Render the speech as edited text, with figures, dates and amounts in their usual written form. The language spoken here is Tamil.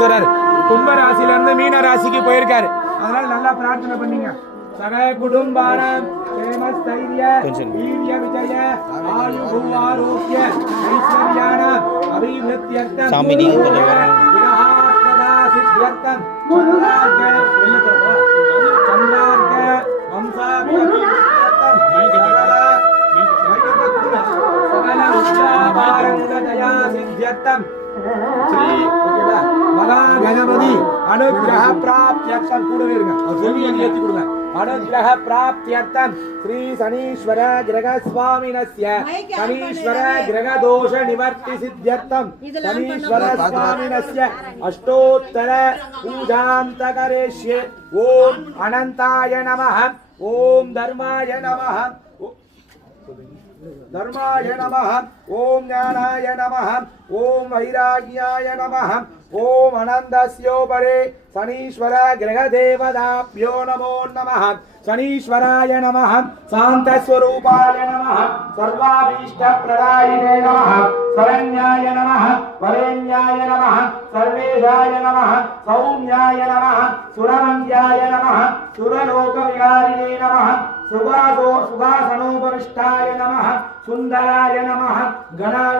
சனீஸ்வரர் கும்ப ராசியில இருந்து மீன ராசிக்கு போயிருக்காரு. அதனால நல்லா பிரார்த்தனை பண்ணீங்க. சகல குடும்பானம் க்ஷேமஸ்தைர்ய வீர்ய விஜய ஆயு ஆரோக்கிய ஐஸ்வர்யான அபிவிருத்தியர்த்தம் சாமி நீங்க கொஞ்சம் வரணும். விரஹாத்மதா சித்யர்த்தம் சந்திரார்க்க சந்திரார்க்க வம்சாபி அபிவிருத்தியர்த்தம் சகல உச்சாபாரங்கதயா சித்யர்த்தம் ஸ்ரீ மகா கணபதி அனுகிரக பிராப்தியர்த்தம் கூடவே இருங்க. ஏற்றி கொடுங்க. अनुग्रह प्राप्त्यर्थं श्री शनीश्वर ग्रह स्वामिनस्य शनीश्वर ग्रह दोष निवर्ति सिद्ध्यर्थं शनीश्वर स्वामिनस्य अष्टोत्तर पूजान्त करिष्ये। ओम अनंताय नमः, ओम धर्माय नमः, धर्माय नमः, ओम ज्ञानाय नमः, ओम वैराग्याय नमः, ओम अनंतस्योपरे शनीश्वर ग्रह देवताभ्यो नमो नमः। शनीश्वराय नमः, शान्तस्वरूपाय नमः, सर्वाभीष्टप्रदायिने नमः, शरण्याय नमः, वरेण्याय नमः, सर्वेशाय नमः, सौम्याय नमः, सुरमन्याय नमः, सुरलोकविहारिणे नमः, सुभासनोपविष्टाय नमः, सुन्दराय नमः, गणाय